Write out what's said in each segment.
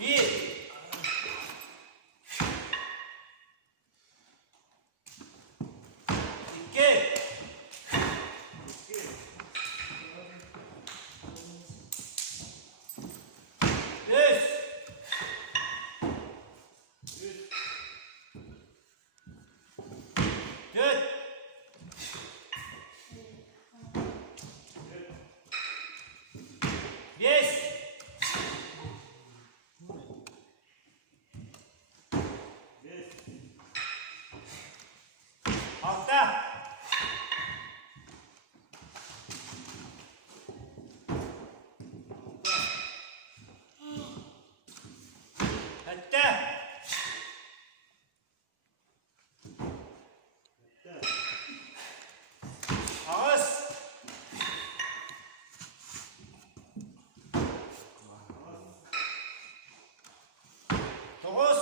Bir. İki. Üç. Dört. Beş. Altı. Yedi. Ağız. Dokuz.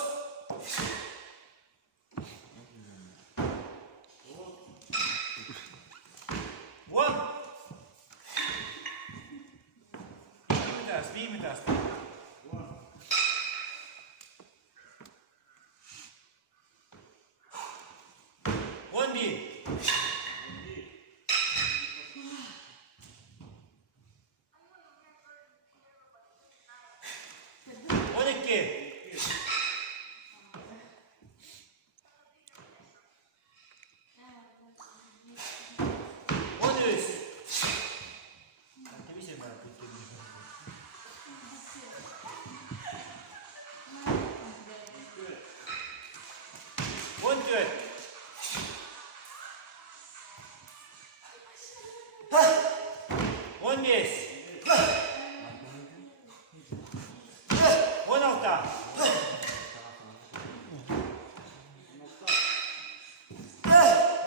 On. Bir mi tas? On bir. On iki. On üç. Tabii şey var. On dört. On beş. On altı.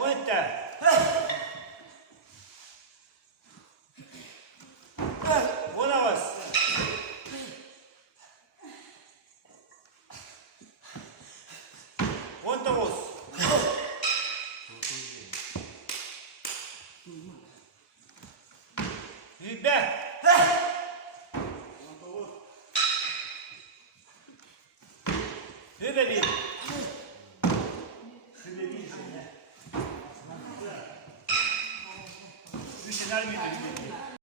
On yedi. On dokuz. On dokuz. Yüzde. Yüzde bir. Yüzde bir. Düşünler miydi?